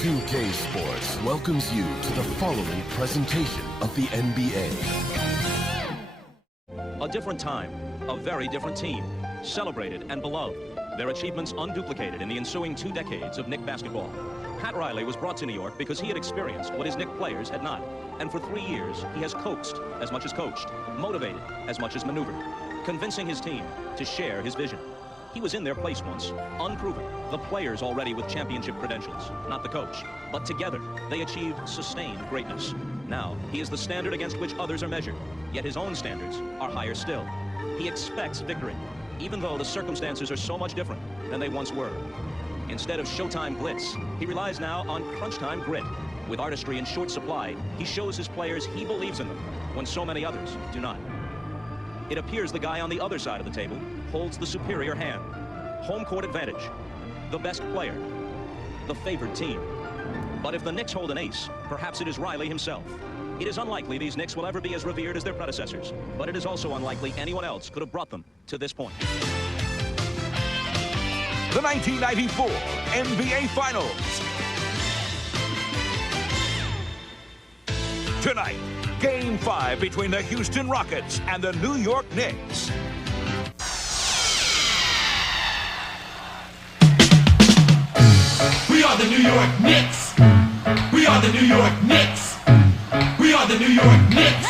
2K Sports welcomes you to the following presentation of the NBA. A different time, a very different team, celebrated and beloved. Their achievements unduplicated in the ensuing 2 decades of Knicks basketball. Pat Riley was brought to New York because he had experienced what his Knicks players had not. And for 3 years, he has coaxed as much as coached, motivated as much as maneuvered, convincing his team to share his vision. He was in their place once, unproven. The players already with championship credentials, not the coach. But together, they achieved sustained greatness. Now, he is the standard against which others are measured. Yet his own standards are higher still. He expects victory, even though the circumstances are so much different than they once were. Instead of showtime blitz, he relies now on crunch time grit. With artistry in short supply, he shows his players he believes in them, when so many others do not. It appears the guy on the other side of the table holds the superior hand. Home court advantage. The best player. The favored team. But if the Knicks hold an ace, perhaps it is Riley himself. It is unlikely these Knicks will ever be as revered as their predecessors, but it is also unlikely anyone else could have brought them to this point. The 1994 NBA Finals. Tonight, Game 5 between the Houston Rockets and the New York Knicks. We are the New York Knicks. We are the New York Knicks. We are the New York Knicks.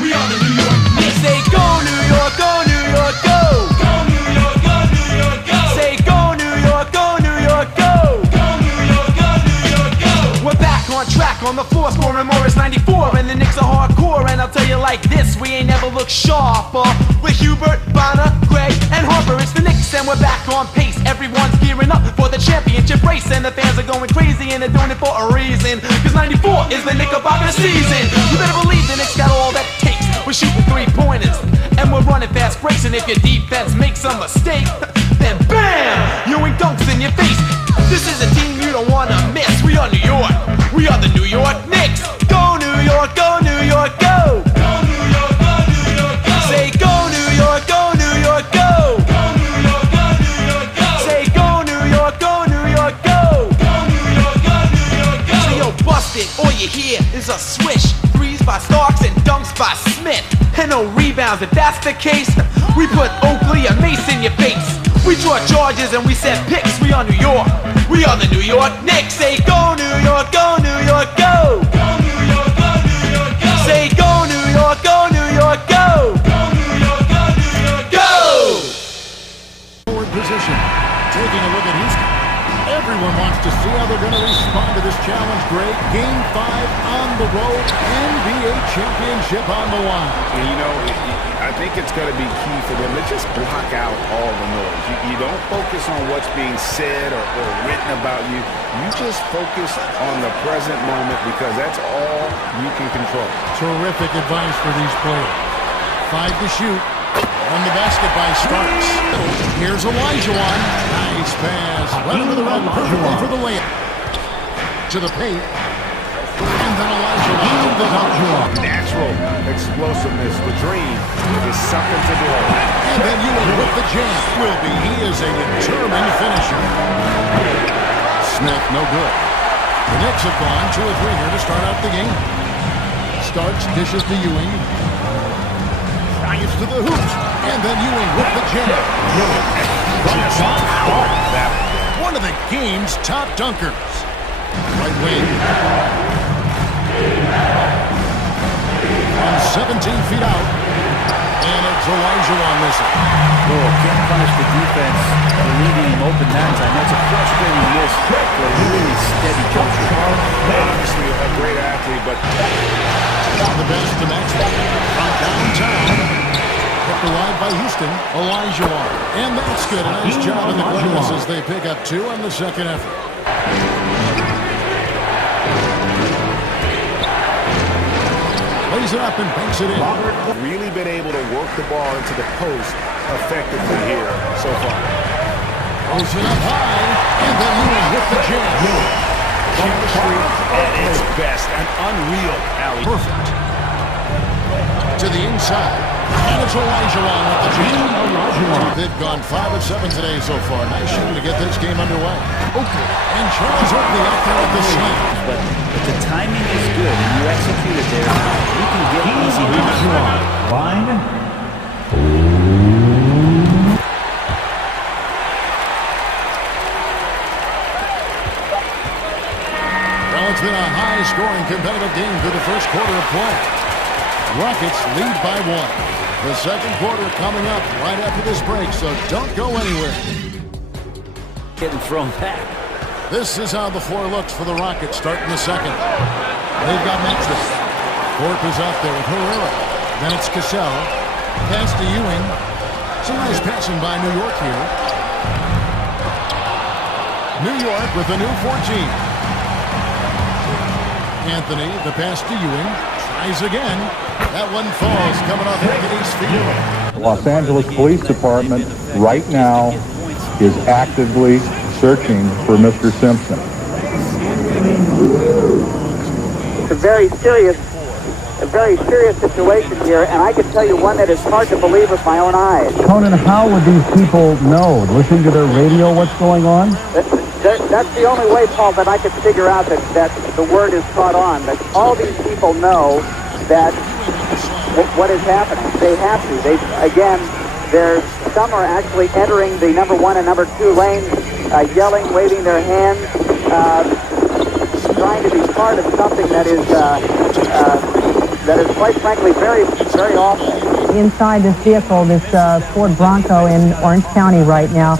We are the New York Knicks. Say go New York, go New York, go. Go New York, go New York, go. Say go New York, go New York, go. Go New York, go New York, go. We're back on track on the floor, scoring more. It's 94, and the Knicks are hardcore. And I'll tell you like this, we ain't never looked sharper. With Hubert, Bonner, Gray, and Harper, it's the Knicks, and we're back on pace. Everyone's gearing up for the championship race, and the fans are going crazy, and they're doing it for a reason. Cause 94 is the Knickerbocker season. You better believe the Knicks got all that it takes. We're shooting 3-pointers, and we're running fast breaks. And if your defense makes a mistake, then BAM! Ewing dunks in your face. This is a team you don't wanna miss. We are New York. We are the New York Knicks. Go New York, go New York, go. Go New York, go New York, go. Say go New York, go New York, go. Go New York, go New York, go. Say go New York, go New York, go. Go New York, go New York, go. So yo, bust it, all you hear is a swish. Threes by Starks and dunks by Smith. And no rebounds, if that's the case, we put Oakley and Mace in your face. We draw charges and we set picks. We are New York. We are the New York Knicks. Say go New York, go New York, go. Go New York, go New York, go. Say go New York, go New York, go. Go New York, go New York, Go! Forward position. Taking a look at Houston. Everyone wants to see how they're going to respond to this challenge, Greg. Game 5 on the road, NBA championship on the line. And you know, I think it's going to be key for them to just block out all the noise. You don't focus on what's being said or written about you. You just focus on the present moment because that's all you can control. Terrific advice for these players. 5 to shoot. On the basket by Starks. Here's Olajuwon. Nice pass. Right under the rim perfectly for the layup. To the paint. And then Olajuwon to the top. Natural explosiveness. The dream is something to do. And then Ewing with the jam. Will be. He is a determined finisher. Smith, no good. The Knicks have gone 2 or 3 here to start out the game. Starks dishes to Ewing. Drives to the hoop. And then Ewing with the jam. One of the game's top dunkers. Right wing. From 17 feet out. And it's Olajuwon missing. Oh, can't punish the defense for leaving him open that time. That's a frustrating miss for a really steady jumper. Obviously a great athlete, but The best to Maxwell. From downtown. Kept alive by Houston. Olajuwon. And that's good. A nice job in the glass as they pick up 2 on the second effort. Lays it up and banks it in. really been able to work the ball into the post effectively here so far. Throws it up high, and then Ewing with the jam. Chemistry at its best. An unreal alley. Perfect. To to the inside. And it's Olajuwon with the jam. They've gone 5 of 7 today so far. Nice shooting to get this game underway. Oakley and Charles Oakley out there with the slam. But the timing is good, and you execute it there. You can get easy rebounds. Line. Well, it's been a high-scoring competitive game through the first quarter of play. Rockets lead by 1. The second quarter coming up right after this break, so don't go anywhere. Getting thrown back. This is how the floor looks for the Rockets starting the second. They've got Maxwell. Thorpe is out there with Herrera. Then it's Cassell. Pass to Ewing. Some nice passing by New York here. New York with a new 14. Anthony, the pass to Ewing. Tries again. That one falls, coming off Anthony's feet. The Los Angeles Police Department right now is actively searching for Mr. Simpson. It's a very serious situation here, and I can tell you one that is hard to believe with my own eyes. Conan, how would these people know? Listening to their radio what's going on? That's the only way, Paul, that I could figure out that the word is caught on. That all these people know that what is happening. They have to. Some are actually entering the number 1 and number 2 lanes, yelling, waving their hands, trying to be part of something that is quite frankly very, very awful. Inside this vehicle, this Ford Bronco in Orange County right now,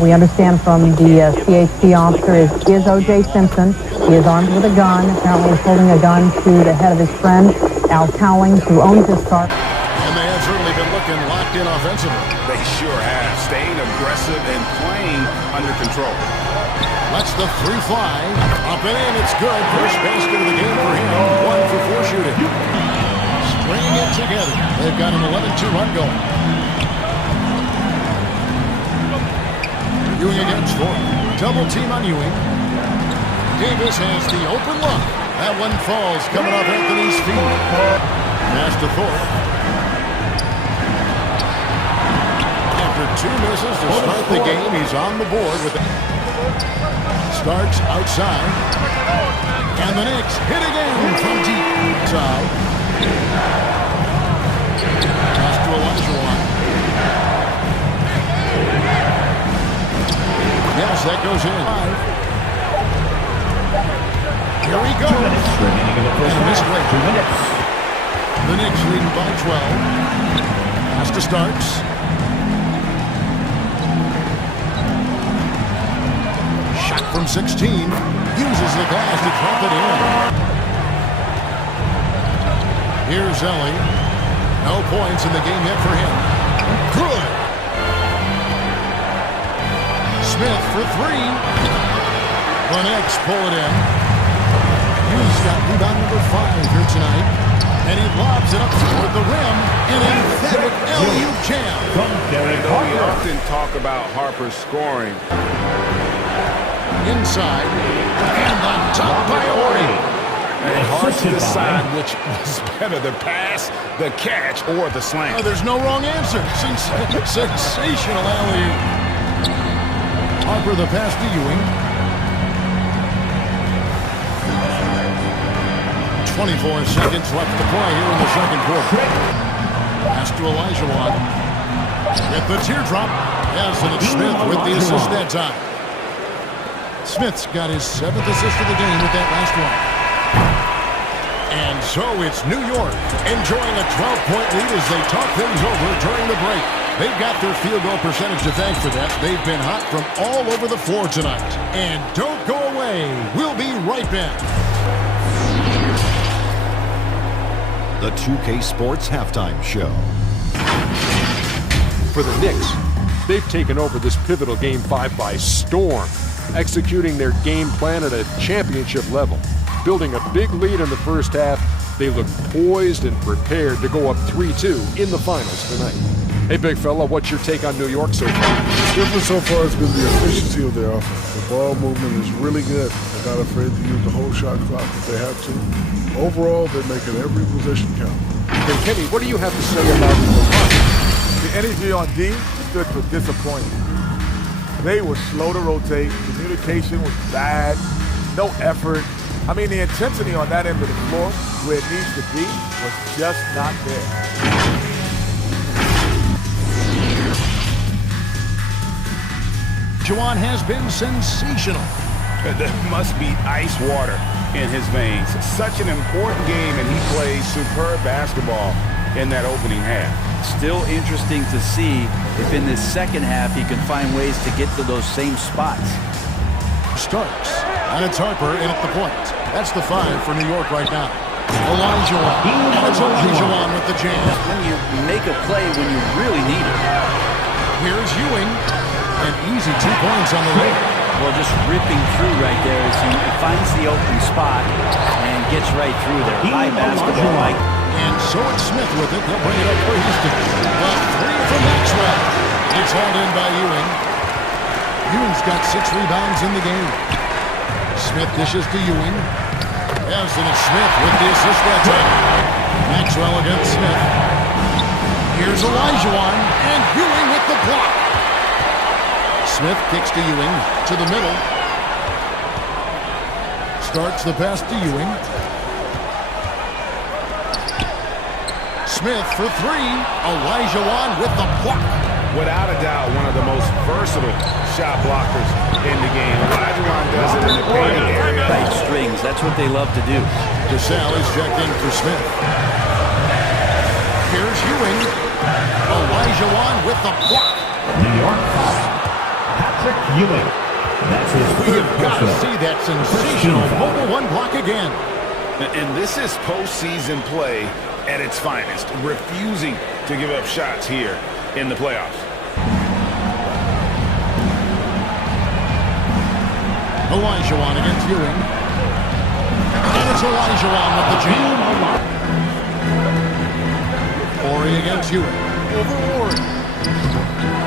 we understand from the CHP officer is O.J. Simpson. He is armed with a gun. Apparently he's holding a gun to the head of his friend, Al Cowlings, who owns this car. And they have certainly been looking locked in offensively. They sure have. Staying aggressive and playing under control. Let's the 3 fly. Up and in. It's good. First basket of the game for him. 1 for 4 shooting. Stringing it together. They've got an 11-2 run going. Ewing against Ford. Double team on Ewing. Davis has the open look. That one falls, coming off Anthony's feet. Pass to Thorpe. After 2 misses to start the game, he's on the board with it. Starks outside. And the Knicks hit again from deep side. Pass to Olajuwon. Yes, that goes in. Here we go. And a missed break. The Knicks leading by 12. Pass to Starks. Shot from 16. Uses the glass to trap it in. Here's Ellie. No points in the game yet for him. Good. Smith for 3. The Knicks pull it in. He's got rebound number 5 here tonight. And he lobs it up toward the rim. An emphatic alley-oop jam. We often talk about Harper scoring. Inside. And on top by Ori. And hard to decide which was better, the pass, the catch, or the slam. Oh, there's no wrong answer. Sensational alley-oop. Harper the pass to Ewing. 24 seconds left to play here in the second quarter. Pass to Olajuwon. With the teardrop. Yes, and it's Smith with the assist that time. Smith's got his 7th assist of the game with that last one. And so it's New York enjoying a 12-point lead as they talk things over during the break. They've got their field goal percentage to thank for that. They've been hot from all over the floor tonight. And don't go away. We'll be right back. The 2K Sports Halftime Show. For the Knicks, they've taken over this pivotal Game 5 by storm, executing their game plan at a championship level. Building a big lead in the first half, they look poised and prepared to go up 3-2 in the finals tonight. Hey, big fella, what's your take on New York so far? Different so far has been the efficiency of their offense. The ball movement is really good. They're not afraid to use the whole shot clock if they have to. Overall, they're making every possession count. Hey, Kenny, what do you have to say about the run? The energy on D stood for disappointing. They were slow to rotate. Communication was bad. No effort. I mean, the intensity on that end of the floor, where it needs to be, was just not there. Juwan has been sensational. There must be ice water in his veins. Such an important game, and he plays superb basketball in that opening half. Still interesting to see if in this second half he can find ways to get to those same spots. Starts, and it's Harper in at the point. That's the 5 for New York right now. Olajuwon, and it's Olajuwon with the jam. When you make a play when you really need it. Here's Ewing. An easy 2 points on the way. Well, just ripping through right there as he finds the open spot and gets right through there. High basketball, Mike. And so it's Smith with it. They'll bring it up for Houston. The 3 from Maxwell. It's hauled in by Ewing. Ewing's got 6 rebounds in the game. Smith dishes to Ewing. Yes, and it's Smith with the assist that time. Maxwell against Smith. Here's Olajuwon, and Ewing with the block. Smith kicks to Ewing, to the middle. Starts the pass to Ewing. Smith for 3. Olajuwon with the block. Without a doubt, one of the most versatile shot blockers in the game. Olajuwon does it in the painting area. Tight strings, that's what they love to do. DeSalle is checked in for Smith. Here's Ewing. Olajuwon with the block. New York foul. Patrick Ewing. That's his We have got to see that sensational mobile 1 block again. And this is postseason play at its finest, refusing to give up shots here in the playoffs. Olajuwon against Ewing. And it's Olajuwon with the jam. Horry against Ewing. Over Horry.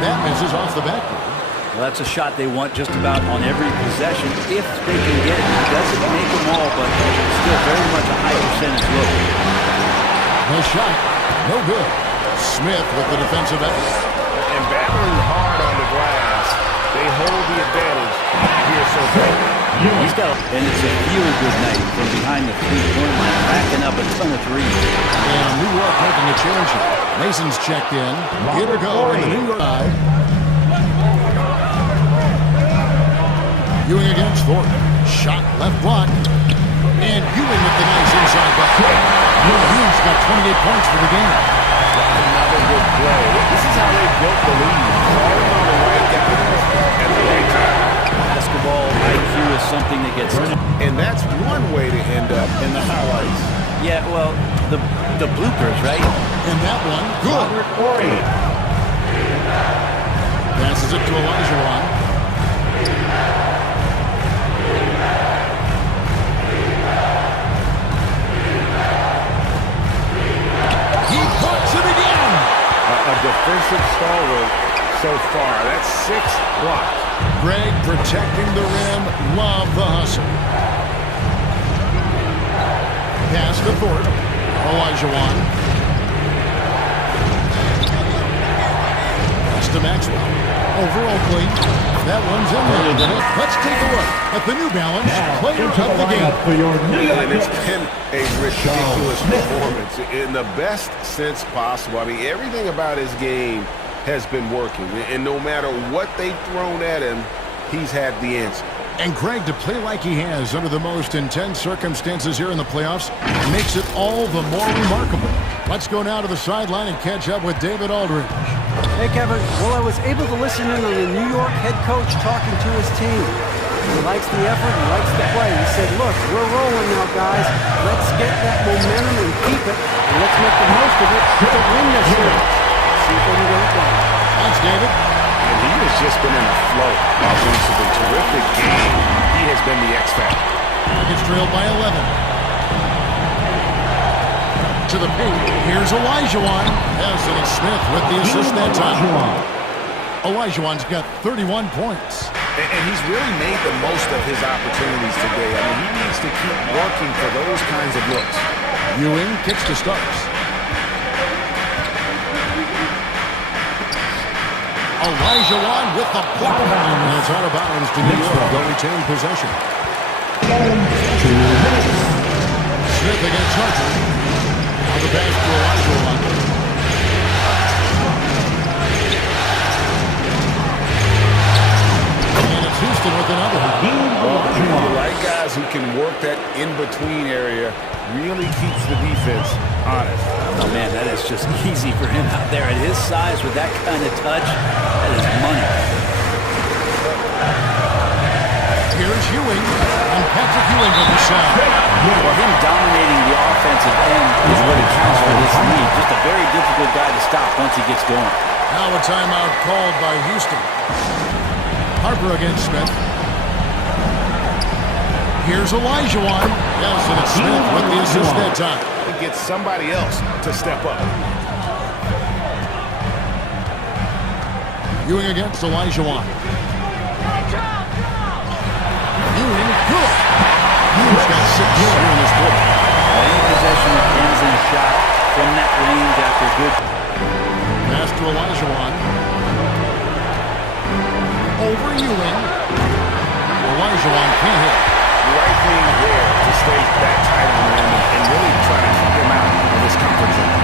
That misses off the backboard. Well, that's a shot they want just about on every possession if they can get it. He doesn't make them all, but still very much a high percentage look. No shot. No good. Smith with the defensive effort. And battling hard on the glass, they hold the advantage here so far. He's got, and it's a feel-good night from behind the three-point line, racking up a ton of threes. And New York making a change. Mason's checked in. Here we go in the New York side. Ewing against Thornton. Shot left block. And Ewing with the nice inside bucket. Ewing's got 28 points for the game. Another good play. This is how they built the lead. Falling on the right guys at the right time. Basketball IQ is something that gets... And that's one way to end up in the highlights. Yeah, well, the bloopers, right? And that one, good. Passes it to Olajuwon. He puts it again. A defensive stalwart so far. That's 6 blocks. Greg protecting the rim. Love the hustle. Pass to Thornton. Olajuwon. Pass to Maxwell. Over Oakley. That one's in there. Let's take a look at the New Balance player of the game. And it's been a ridiculous performance in the best sense possible. I mean, everything about his game has been working. And no matter what they've thrown at him, he's had the answer. And Greg, to play like he has under the most intense circumstances here in the playoffs makes it all the more remarkable. Let's go now to the sideline and catch up with David Aldridge. Hey, Kevin. Well, I was able to listen in on the New York head coach talking to his team. He likes the effort, he likes the play. He said, look, we're rolling now, guys. Let's get that momentum and keep it, and let's make the most of it to win this year. See if we can get it done. Thanks, David. And he has just been in a flow offensively. Terrific game. He has been the X factor. Nuggets trailed by 11. to the paint. Here's Olajuwon. Anthony Smith with the assist that time. Olajuwon's got 31 points. And he's really made the most of his opportunities today. I mean, he needs to keep working for those kinds of looks. Ewing kicks to Starks. Olajuwon with the block. And it's out of bounds to New York. They'll retain possession. Smith against Harper. Now the pass to Olajuwon. And it's Houston with another. The right guys who can work that in-between area really keeps the defense honest. Oh, man, that is just easy for him out there. At his size, with that kind of touch, that is money. Here's Ewing, and Patrick Ewing with the shot. Well, him dominating the offensive end is what it counts for this league. Just a very difficult guy to stop once he gets going. Now a timeout called by Houston. Harper against Smith. Here's Olajuwon. Yes, and it's Smith with the assist that time. He gets somebody else to step up. Ewing against Olajuwon. Ewing, good. Ewing's got 6 here in this quarter. Any possession that ends in a shot from that range after good. Pass to Olajuwon. Over Ewing. Olajuwon can't hit. Right being there to stay that tight on him and really try to keep him out of his comfort zone.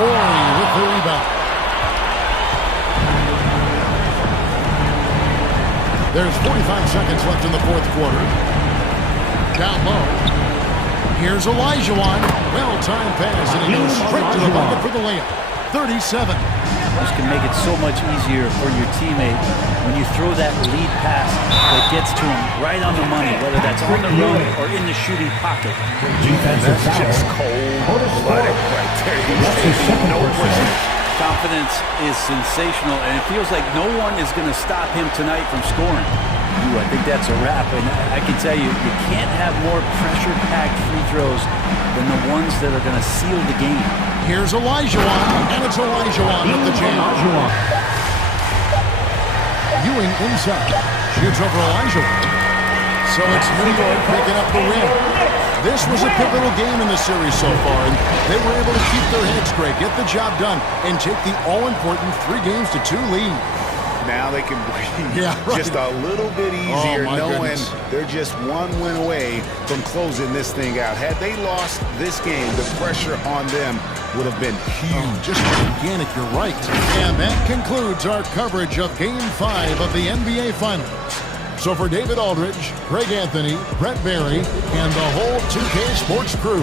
Ori with the rebound. There's 45 seconds left in the fourth quarter. Down low. Here's Olajuwon. Well-timed pass, and he goes straight to the bucket for the layup. 37. This can make it so much easier for your teammate when you throw that lead pass that gets to him right on the money, whether that's on the run or in the shooting pocket. That's just cold-blooded right there. He's taking no pushing. Confidence is sensational, and it feels like no one is going to stop him tonight from scoring. Ooh, I think that's a wrap, and I can tell you, you can't have more pressure-packed free throws than the ones that are going to seal the game. Here's Olajuwon, and it's Olajuwon with the jam. Ewing inside. Shoots over Olajuwon. So it's New York picking up the win. This was a pivotal game in the series so far, and they were able to keep their heads straight, get the job done, and take the all-important 3-2 lead. Now they can breathe just a little bit easier, knowing they're just one win away from closing this thing out. Had they lost this game, the pressure on them would have been huge. Just gigantic, you're right. And that concludes our coverage of Game 5 of the NBA Finals. So for David Aldridge, Greg Anthony, Brett Barry, and the whole 2K Sports crew,